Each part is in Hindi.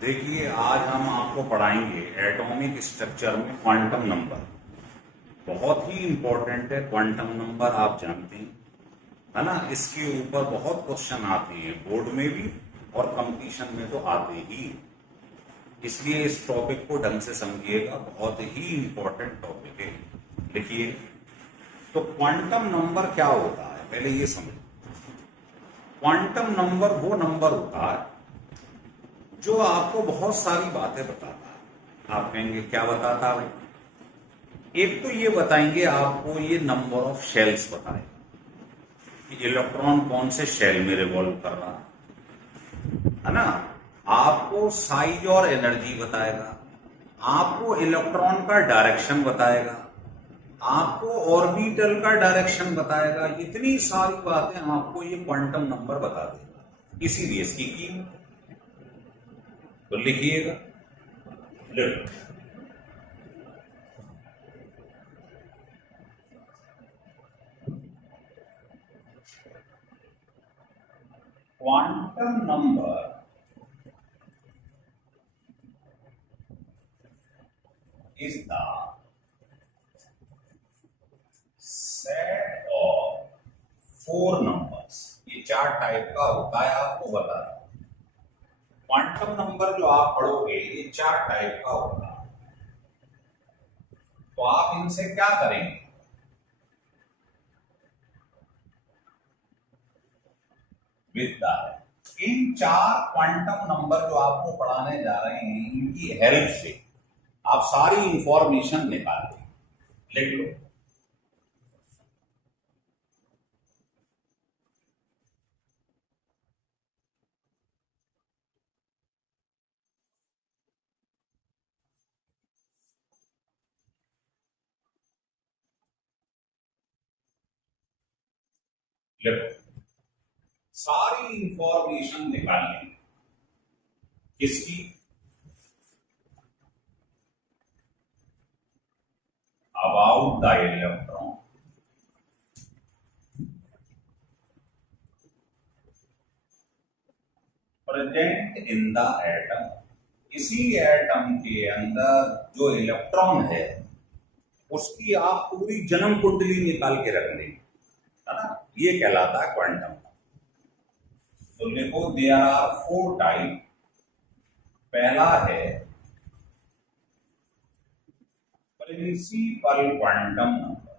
देखिए, आज हम आपको पढ़ाएंगे एटॉमिक स्ट्रक्चर में क्वांटम नंबर। बहुत ही इंपॉर्टेंट है क्वांटम नंबर, आप जानते हैं, है ना। इसके ऊपर बहुत क्वेश्चन आते हैं बोर्ड में भी और कंपटीशन में तो आते ही। इसलिए इस टॉपिक को ढंग से समझिएगा, बहुत ही इंपॉर्टेंट टॉपिक है। देखिए, तो क्वांटम नंबर क्या होता है पहले ये समझो। क्वांटम नंबर वो नंबर होता है जो आपको बहुत सारी बातें बताता है। आप कहेंगे क्या बताता है भाई? एक तो ये बताएंगे आपको, ये नंबर ऑफ शेल्स बताएगा कि इलेक्ट्रॉन कौन से शेल में रिवॉल्व कर रहा है ना। आपको साइज और एनर्जी बताएगा, आपको इलेक्ट्रॉन का डायरेक्शन बताएगा, आपको ऑर्बिटल का डायरेक्शन बताएगा। इतनी सारी बातें आपको ये क्वांटम नंबर बता देगा, इसीलिए इसकी कीमत। तो लिखिएगा, quantum number is the set of four numbers। ये चार टाइप का होता है, आपको बता रहा। क्वांटम नंबर जो आप पढ़ोगे ये चार टाइप का होता है। तो आप इनसे क्या करेंगे? विद्या, इन चार क्वांटम नंबर जो आपको पढ़ाने जा रहे हैं, इनकी हेल्प से आप सारी इंफॉर्मेशन निकाल लें। लिख लो, लिखो, सारी इंफॉर्मेशन निकाल लेंगे। किसकी? About the electron present in the atom. इसी एटम के अंदर जो इलेक्ट्रॉन है उसकी आप पूरी जन्म कुंडली निकाल के रख लेंगे, है ना। ये कहलाता है क्वांटम। तो लिखो, देयर आर फोर टाइप। पहला है प्रिंसिपल क्वांटम नंबर,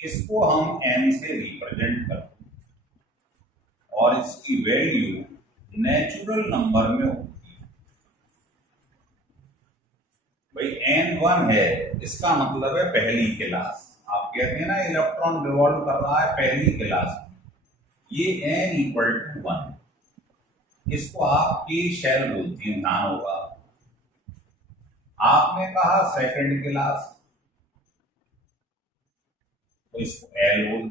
इसको हम n से रिप्रेजेंट करते हैं और इसकी वैल्यू नेचुरल नंबर में होती है। भाई n1 है, इसका मतलब है पहली क्लास। आप कहते हैं ना इलेक्ट्रॉन रिवॉल्व कर रहा है पहली क्लास में, ये n इक्वल टू 1। इसको आप के शेल बोलते हैं, ध्यान होगा। आपने कहा सेकंड क्लास, तो इसको एल बोल,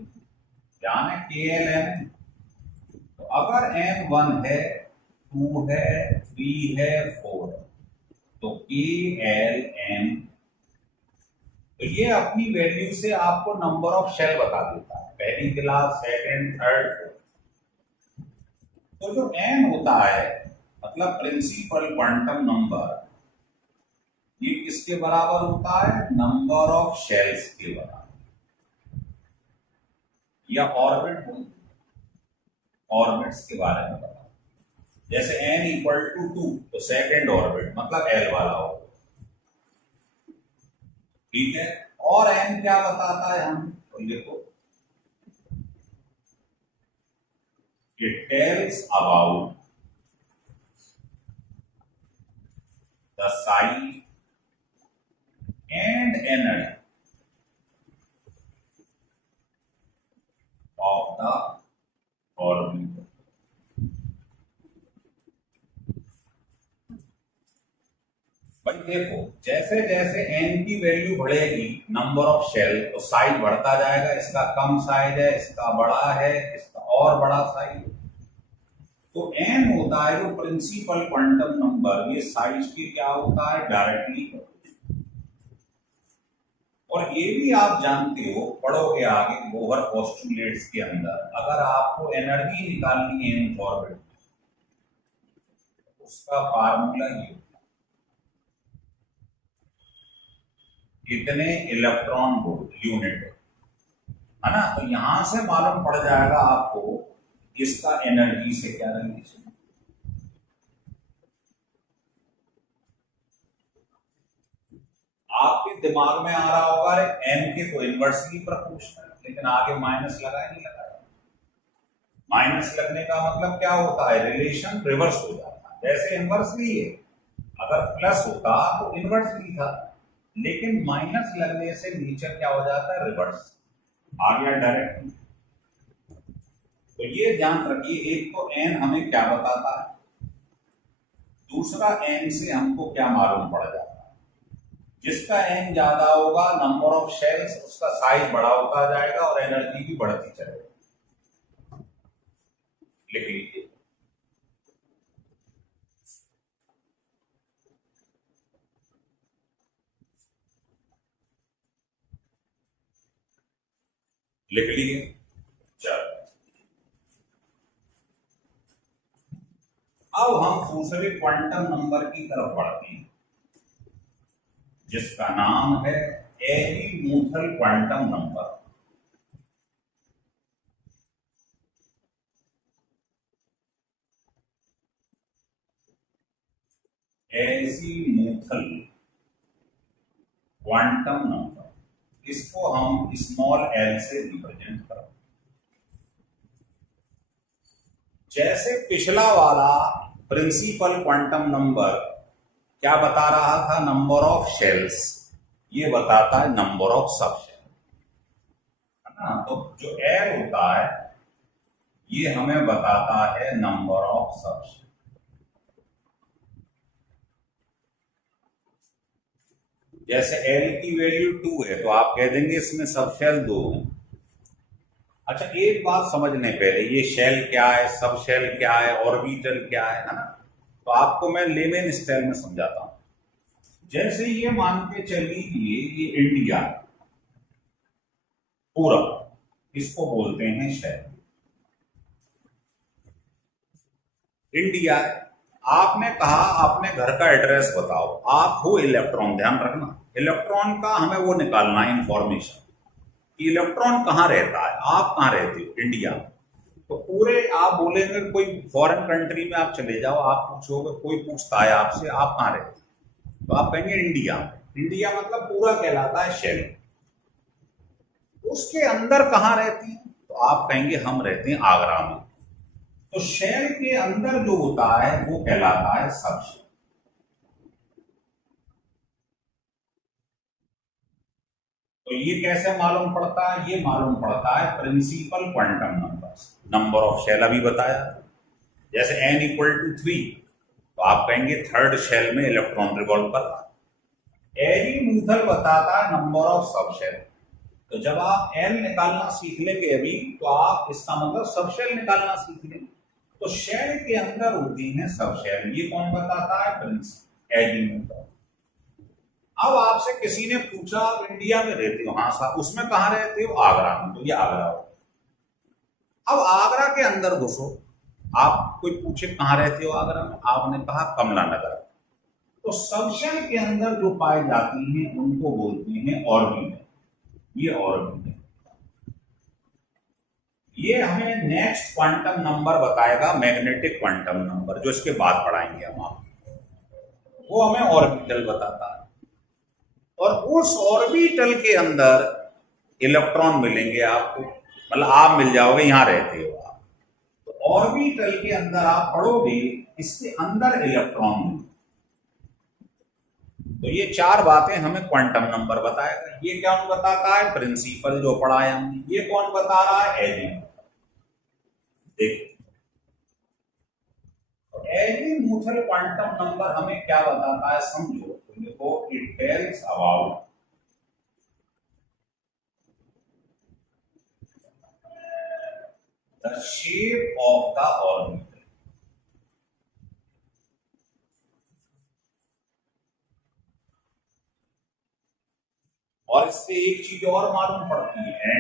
ध्यान है, के एल एन। तो अगर n 1 है, 2 है, 3 है, 4 है, तो के एल एन। तो ये अपनी वैल्यू से आपको नंबर ऑफ शेल बता देता है, पहली क्लास, सेकंड, थर्ड, फोर्थ। तो जो n होता है मतलब प्रिंसिपल क्वांटम नंबर, ये किसके बराबर होता है? नंबर ऑफ शेल्स के बराबर, या ऑर्बिट बोलते, ऑर्बिट्स के बारे में बता। जैसे n इक्वल टू 2 तो सेकंड ऑर्बिट मतलब l वाला हो, ठीक है। और n क्या बताता है हम, तो देखो, it tells about the size and energy of the orbit. भाई देखो, जैसे जैसे n की वैल्यू बढ़ेगी नंबर ऑफ शेल, तो साइज बढ़ता जाएगा। इसका कम साइज है, इसका बड़ा है, इसका और बड़ा साइज। तो n होता है जो प्रिंसिपल क्वांटम नंबर, ये साइज की क्या होता है? डायरेक्टली। और ये भी आप जानते हो, पढ़ोगे आगे बोहर पोस्टुलेट्स के अंदर, अगर आपको एनर्जी निकालनी है nth ऑर्बिट, उसका फार्मूला ये होता है, इतने इलेक्ट्रॉन वोल्ट यूनिट है ना। तो यहां से मालूम पड़ जाएगा आपको इसका एनर्जी से क्या रिलेशन। आपके दिमाग में आ रहा होगा अरे एन के तो इनवर्सली प्रोपोर्शनल, लेकिन आगे माइनस लगा नहीं लगा। माइनस लगने का मतलब क्या होता है, रिलेशन रिवर्स हो जाता है। जैसे इनवर्सली है, अगर प्लस होता तो इनवर्सली था, लेकिन माइनस लगने से नेचर क्या हो जाता है, रिवर्स आ गया डायरेक्ट। तो ये ध्यान रखिए, एक तो एन हमें क्या बताता है, दूसरा एन से हमको क्या मालूम पड़ जाता है। जिसका एन ज्यादा होगा, नंबर ऑफ शेल्स, उसका साइज बड़ा होता जाएगा और एनर्जी भी बढ़ती चलेगी। लिख लीजिए, लिख लीजिए। चलो अब हम दूसरे क्वांटम नंबर की तरफ बढ़ते हैं, जिसका नाम है एजीमूथल क्वांटम नंबर। एजीमूथल क्वांटम नंबर, इसको हम स्मॉल एल से रिप्रेजेंट करते हैं। जैसे पिछला वाला प्रिंसिपल क्वांटम नंबर क्या बता रहा था, नंबर ऑफ शेल्स, ये बताता है नंबर ऑफ सब शेल, है ना। तो जो एल होता है ये हमें बताता है नंबर ऑफ सब शेल। जैसे एल की वैल्यू 2 है तो आप कह देंगे इसमें सब शेल 2 है। अच्छा, एक बात समझने पहले, ये शेल क्या है, सब शेल क्या है, ऑर्बिटल क्या है ना। तो आपको मैं लेमेन स्टाइल में समझाता हूं। जैसे ये मान के चल लीजिए, ये इंडिया पूरा, इसको बोलते हैं शेल। इंडिया, आपने कहा आपने घर का एड्रेस बताओ, आप हो इलेक्ट्रॉन, ध्यान रखना इलेक्ट्रॉन का हमें वो निकालना है इंफॉर्मेशन, इलेक्ट्रॉन कहाँ रहता है, आप कहाँ रहते हो, इंडिया। तो पूरे आप बोलेंगे, कोई फॉरेन कंट्री में आप चले जाओ, आप पूछोगे, कोई पूछता है आपसे आप कहाँ रहते हो, तो आप कहेंगे इंडिया। इंडिया मतलब पूरा कहलाता है शेल। उसके अंदर कहाँ रहती है, तो आप कहेंगे हम रहते हैं आगरा में। तो शेल के अंदर जो होता है वो कहलाता है सब शेल। तो ये कैसे मालूम पड़ता है, ये मालूम पड़ता है principal quantum number, number of shell अभी बताया। जैसे n इक्वल टू 3, तो आप कहेंगे थर्ड शेल में इलेक्ट्रॉन रिवॉल्व कर रहा है। एजीमूथल बताता है नंबर ऑफ सब शेल। तो जब आप n निकालना सीख लेंगे अभी, तो आप इसका मतलब सब शेल निकालना सीख लेंगे। तो शेल के अंदर होती हैं सब शेल, ये कौन बताता है, प्रिंसिपल एजीमूथल। अब आपसे किसी ने पूछा आप इंडिया में रहते हो, हाँ साहब, उसमें कहां रहते हो, आगरा में, तो ये आगरा हो। अब आगरा के अंदर घुसो, आप कोई पूछे कहां रहते हो आगरा में, आपने कहा कमला नगर। तो सब शेल के अंदर जो पाए जाती हैं उनको बोलते हैं ऑर्बिटल। ये ऑर्बिटल, ये हमें नेक्स्ट क्वांटम नंबर बताएगा, मैग्नेटिक क्वांटम नंबर, जो इसके बाद पढ़ाएंगे हम आपको, वो हमें ऑर्बिटल बताता है। और उस ऑर्बिटल के अंदर इलेक्ट्रॉन मिलेंगे आपको, मतलब आप मिल जाओगे, यहां रहते हो आप, तो ऑर्बिटल के अंदर आप पढ़ोगे, इसके अंदर इलेक्ट्रॉन मिलेंगे। तो ये चार बातें हमें क्वांटम नंबर बताएगा। ये क्या बताता है, प्रिंसिपल जो पढ़ा है हमने। ये कौन बता रहा है, एजीमूथल। देखिए, तो एजीमूथल क्वांटम नंबर हमें क्या बताता है, समझो। तो देखो, it tells about the shape of the orbital. और इससे एक चीज और मालूम पड़ती है,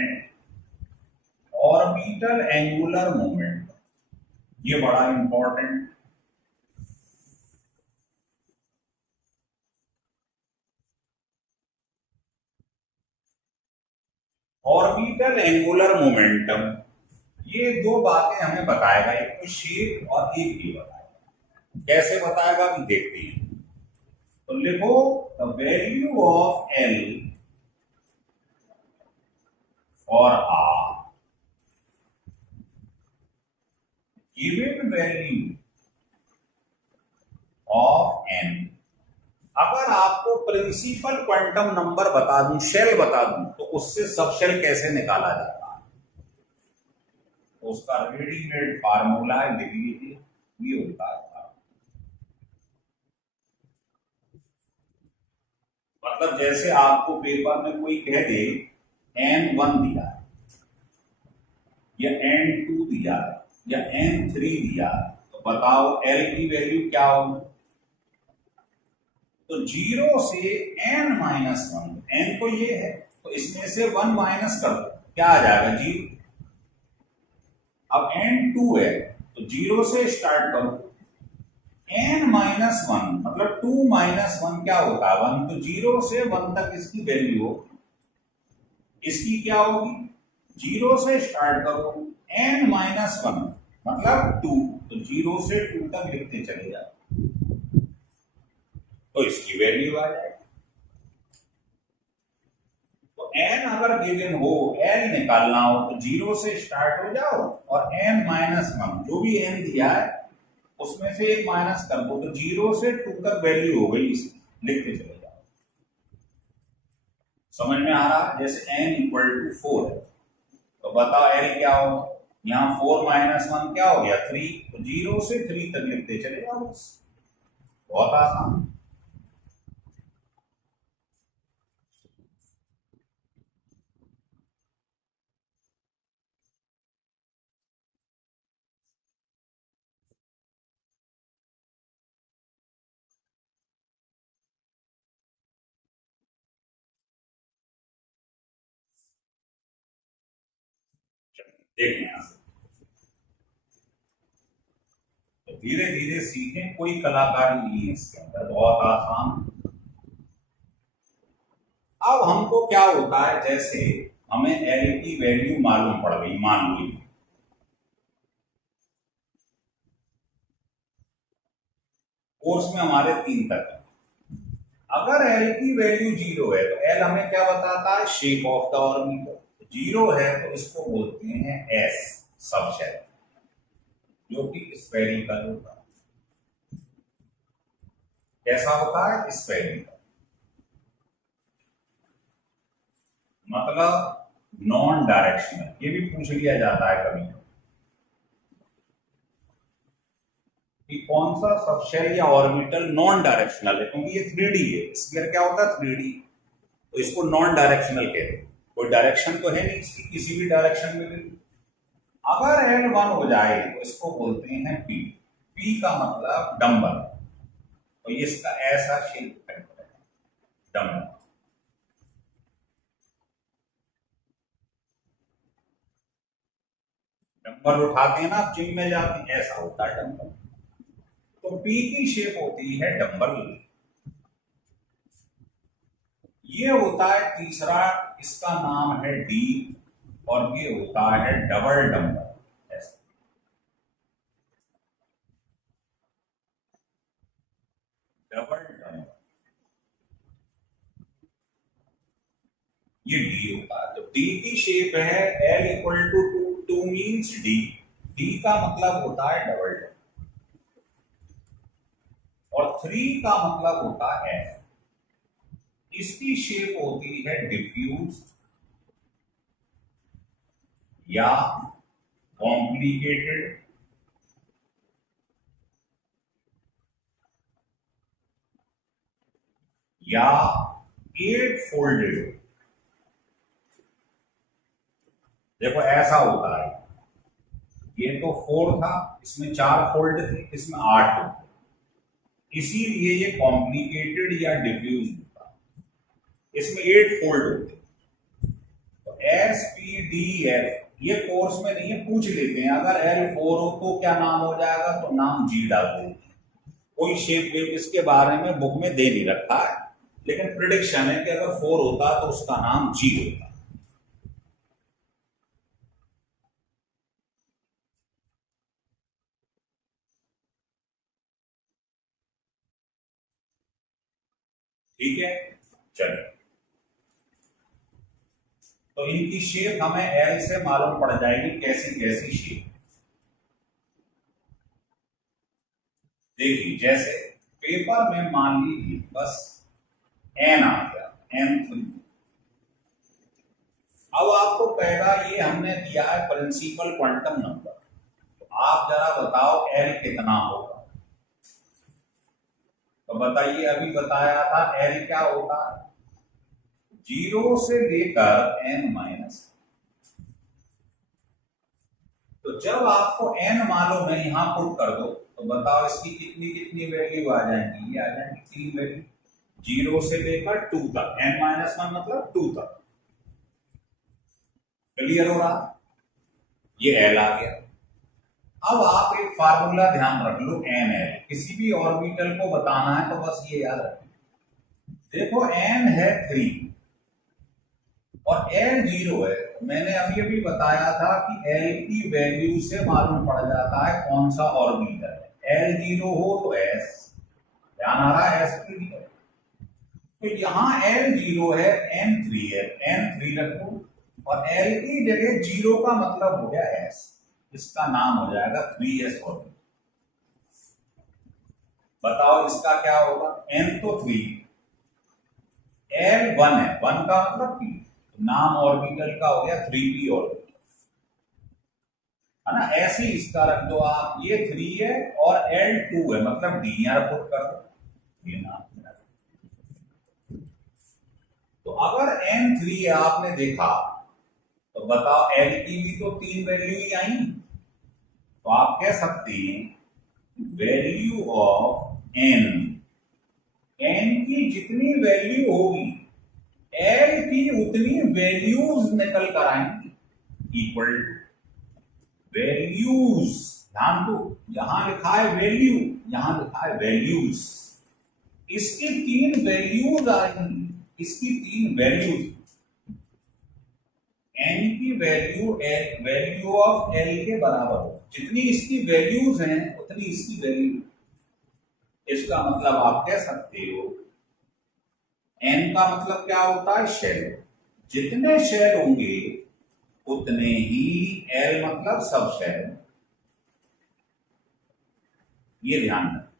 ऑर्बिटल एंगुलर मोमेंट, ये बड़ा इंपॉर्टेंट। ऑर्बिटल एंगुलर मोमेंटम, ये दो बातें हमें बताएगा, एक तो शेप और एक ये बताएगा। कैसे बताएगा भी देखते हैं। तो लिखो the value of L for R, given value of N. अगर आपको प्रिंसिपल क्वांटम नंबर बता दूं, शेल बता दूं, तो उससे सब शेल कैसे निकाला जाता है, तो उसका रेडीमेड फार्मूला है, लिख लीजिए। ये होता है मतलब जैसे आपको पेपर में कोई कह दे N1 दिया है या N2 दिया है या N3 दिया है, तो बताओ L की वैल्यू क्या होगी। तो 0 से N-1, N तो ये है, तो इसमें से 1 माइनस कर दो, क्या आ जाएगा 0। अब N2 है तो 0 से स्टार्ट करो, N-1 मतलब 2 माइनस 1 क्या होता है 1, तो 0 से 1 तक इसकी वैल्यू होगी, इसकी क्या होगी 0 से स्टार्ट करो, N-1 मतलब 2, तो 0 से 2 तक लिखते चले जाओ, तो इसकी वैल्यू आ जाएगी। तो n अगर गिवन हो, n निकालना हो, तो 0 से स्टार्ट हो जाओ और N-1 जो भी n दिया है उसमें से एक माइनस कर दो, तो 0 से 2 तक वैल्यू हो गई, लिखते चले जाओ। समझ में आ रहा है। जैसे n=4 है, तो बताओ l क्या हो, यहाँ 4 माइनस 1 क्या हो गया 3, तो 0 से 3 तक लिखते चले जाओ, बस बहुत आसान। देखें यहां से, तो धीरे धीरे सीखें, कोई कलाकारी नहीं है इसके अंदर, बहुत आसान। अब हमको क्या होता है, जैसे हमें एल की वैल्यू मालूम पड़ गई, मान लो कोर्स में हमारे 3 तक है। अगर एल की वैल्यू 0 है तो एल हमें क्या बताता है, शेप ऑफ द ऑर्बिटल। 0 है तो इसको बोलते हैं एस, सब शेल, जो कि स्फेरिकल होता है। कैसा होता है, स्फेरिकल, मतलब नॉन डायरेक्शनल। ये भी पूछ लिया जाता है कभी कि कौन सा सबशेल या ऑर्बिटल नॉन डायरेक्शनल है, क्योंकि ये 3D है, स्फीयर क्या होता है 3D, तो इसको नॉन डायरेक्शनल कहते हैं। कोई डायरेक्शन तो है नहीं इसकी, किसी भी डायरेक्शन में भी। अगर L1 हो जाए तो इसको बोलते हैं P, P का मतलब डंबल, तो ये इसका ऐसा शेप है डंबल। डंबल उठाते हैं ना आप, जिम में जाते हैं, ऐसा होता है डंबल। तो P की शेप होती है डंबल। ये होता है तीसरा, इसका नाम है D, और ये होता है डबल डंबल। डबल डंबल, ये D होता है। तो D की शेप है L=2 मीन्स D। D का मतलब होता है डबल डंबल, और 3 का मतलब होता है F। इसकी शेप होती है डिफ्यूज या कॉम्प्लिकेटेड या 8 फोल्डेड। देखो ऐसा होता है, ये तो 4 था, इसमें 4 फोल्ड थे, इसमें 8 होते, इसीलिए ये कॉम्प्लिकेटेड या डिफ्यूज होता है। इसमें 8 फोल्ड होते, तो SPDF ये कोर्स में नहीं है, पूछ लेते हैं। अगर L4 हो तो क्या नाम हो जाएगा, तो नाम G डाल देंगे। कोई शेप वेप इसके बारे में बुक में दे नहीं रखा है, लेकिन प्रिडिक्शन है कि अगर 4 होता तो उसका नाम G होता। ठीक है, चलो तो इनकी शेप हमें एल से मालूम पड़ जाएगी, कैसी कैसी शेप। देखिए जैसे पेपर में मान लीजिए बस एन आ गया, N3। अब आपको पहला ये हमने दिया है प्रिंसिपल क्वांटम नंबर, तो आप जरा बताओ एल कितना होगा। तो बताइए, अभी बताया था एल क्या होता है, 0 से लेकर n-। तो जब आपको n मालूम है, यहां पुट कर दो, तो बताओ इसकी कितनी कितनी वैल्यू आ जाएंगी, ये आ जाएंगी 3 वैल्यू, 0 से लेकर 2 तक, n-1 मतलब 2 तक। क्लियर हो रहा, ये एल आ गया। अब आप एक फार्मूला ध्यान रख लो, एन एल, किसी भी ऑर्बिटल को बताना है तो बस ये याद रखो। देखो एन है 3 और एल 0 है। मैंने अभी अभी बताया था कि एल की वैल्यू से मालूम पड़ जाता है कौन सा ऑर्बिटल है। एल 0 हो तो एस, ध्यान आ रहा है, एस 3 है। तो यहां एल 0 है, एन 3 है, एन 3 रखो और एल की जगह 0 का मतलब हो गया एस, इसका नाम हो जाएगा 3s ऑर्बिटल। बताओ इसका क्या होगा, n तो 3, l 1 है, 1 का मतलब p, तो नाम ऑर्बिटल का हो गया 3p ऑर्बिटल, है ना। ऐसे ही इसका रख दो आप, ये 3 है और l 2 है, मतलब d यहां पुट कर दो, ये नाम। तो अगर n 3 है आपने देखा, तो बताओ l की भी तो 3 वैल्यू ही आई, तो आप कह सकते हैं वैल्यू ऑफ n, n की जितनी वैल्यू होगी l की उतनी वैल्यूज निकल कर आएंगी, इक्वल टू वैल्यूज। ध्यान दो, यहां लिखा है वैल्यू, यहां लिखा है वैल्यूज, इसकी 3 वैल्यूज आएंगी, इसकी 3 वैल्यूज, n की वैल्यू वैल्यू ऑफ l के बराबर हो, जितनी इसकी वैल्यूज हैं उतनी इसकी वैल्यू। इसका मतलब आप कह सकते हो n का मतलब क्या होता है, शेल, जितने शेल होंगे उतने ही l मतलब सब शेल, ये ध्यान रखें।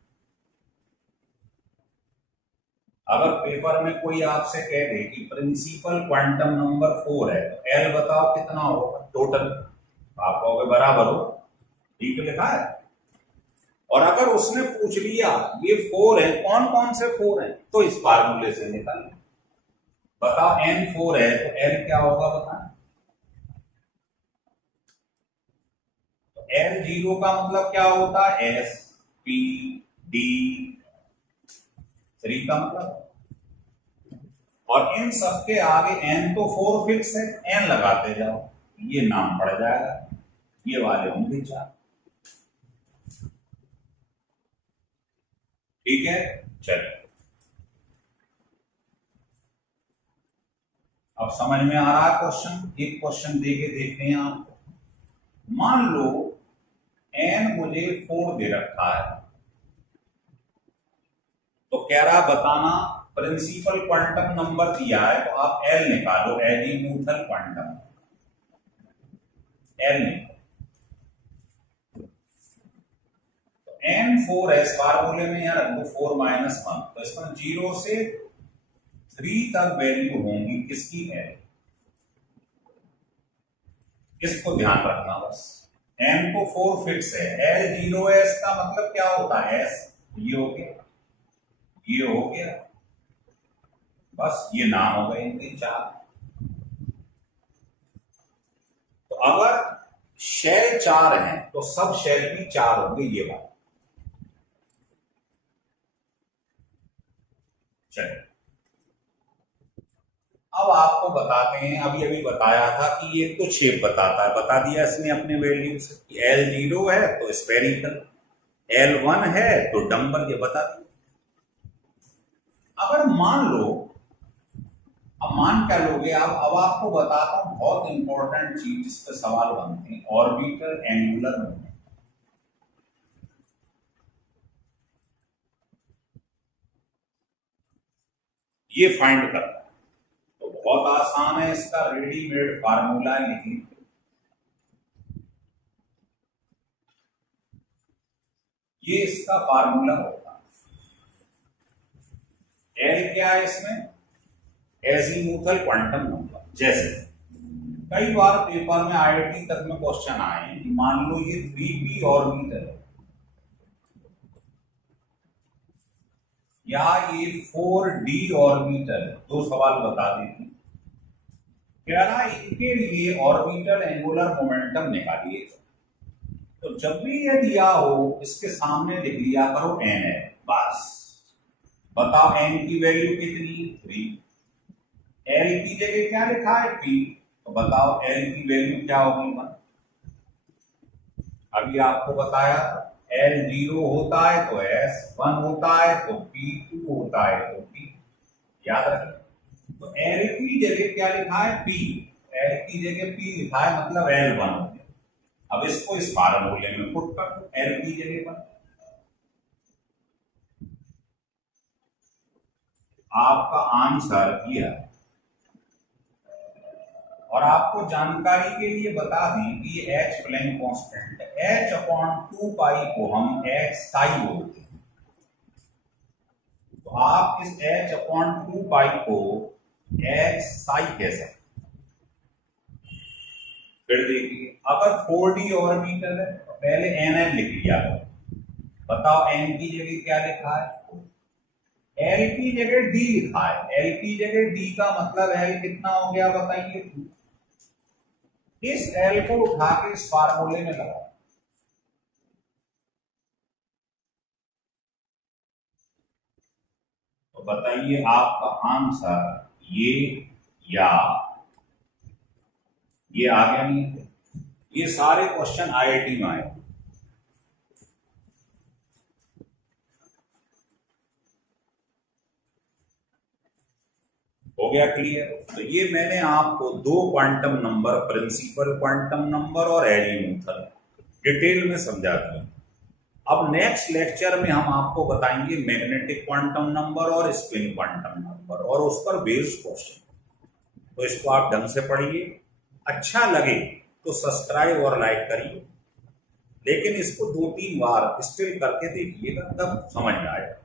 अगर पेपर में कोई आपसे कह दे कि प्रिंसिपल क्वांटम नंबर 4 है, तो l बताओ कितना होगा टोटल, आप कहोगे बराबर हो, ठीक लिखा है। और अगर उसने पूछ लिया ये 4 है, कौन कौन से 4 है, तो इस फार्मूले से निकाल, बताओ n 4 है तो l क्या होगा बताएं। तो l 0 का मतलब क्या होता है, s p d, 3 का मतलब, और इन सबके आगे n तो 4 फिक्स है, n लगाते जाओ, ये नाम पड़ जाएगा, ये वाले होंगे 4। ठीक है, चलिए अब समझ में आ रहा है क्वेश्चन। एक क्वेश्चन देके देखते हैं आपको। मान लो n मुझे 4 दे रखा है, तो कह रहा बताना प्रिंसिपल क्वांटम नंबर दिया है, तो आप l निकालो, एजीमूथल क्वांटम l निकालो। तो n4 है, फार्मूले में यहां रख दो 4-1, तो इसमें 0 से 3 तक वैल्यू होंगी किसकी, l, इसको ध्यान रखना बस। n को 4 फिक्स है, l 0 है, इसका मतलब क्या होता है s, ये हो गया, ये हो गया, बस ये नाम हो गए इनके 4। तो अगर शेल 4 हैं तो सब शेल भी 4 होंगे, ये बात। चलिए अब आपको बताते हैं, अभी अभी बताया था कि ये तो शेप बताता है, बता दिया इसने अपने वैल्यू से कि l 0 है तो स्फेरिकल, l 1 है तो डम्बल, ये बता दिया। अगर मान लो, अब मान क्या लोगे आप, अब आपको बताता हूं बहुत इंपॉर्टेंट चीज जिस पर सवाल बनते हैं, ऑर्बिटल एंगुलर मोमेंट। ये फाइंड करना है। तो बहुत आसान है, इसका रेडीमेड फार्मूला लिखिए। ये इसका फार्मूला होगा, एल क्या है इसमें, एजीमुथल क्वांटम नंबर। जैसे कई बार पेपर में आईआईटी तक में क्वेश्चन आए हैं कि मान लो ये 3p ऑर्बिटल है या ये 4d ऑर्बिटल है, दो सवाल बता देते हैं। कह रहा है इनके लिए ऑर्बिटल एंगुलर मोमेंटम निकालिए। तो जब भी ये दिया हो इसके सामने लिख लिया करो n है, बस। बताओ n की वैल्यू कितनी, 3। l की जगह क्या लिखा है, p। तो बताओ l की वैल्यू क्या होगी, 1। अभी आपको बताया l 0 होता है तो s, 1 होता है तो p, 2 होता है तो p। याद रखिए। तो l की जगह क्या लिखा है, p। l की जगह p लिखा है, मतलब l1 हो गया। अब इसको इस फार्मूले में पुट कर दो l की जगह पर। आपका आंसर किया। और आपको जानकारी के लिए बता दें कि ये h प्लैंक कांस्टेंट है, h/2 को हम h साई बोलते हैं। तो आप इस h/2 को h साई कह सकते हैं। फिर देखिए, अगर 4d ऑर्बिटल है तो पहले nn लिख लिया। बताओ n की जगह क्या लिखा है, l की जगह d लिखा है। l की जगह d का मतलब l कितना हो गया बताइए, 2। इस l को उठा के इस फार्मूले में लगाओ। तो बताइए आपका आंसर ये या ये आ गया नहीं। ये सारे क्वेश्चन आईआईटी में आए। हो गया क्लियर। तो ये मैंने आपको दो quantum number, principal quantum number और एजीमुथल, डिटेल में समझा दिया। अब नेक्स्ट लेक्चर में हम आपको बताएंगे मैग्नेटिक क्वांटम नंबर और स्पिन क्वांटम नंबर, और उस पर बेस्ड क्वेश्चन। तो इसको आप ढंग से पढ़िए। अच्छा लगे तो सब्सक्राइब और लाइक करिए, लेकिन इसको 2-3 बार स्टिल करके देखिएगा, तब समझ में आएगा।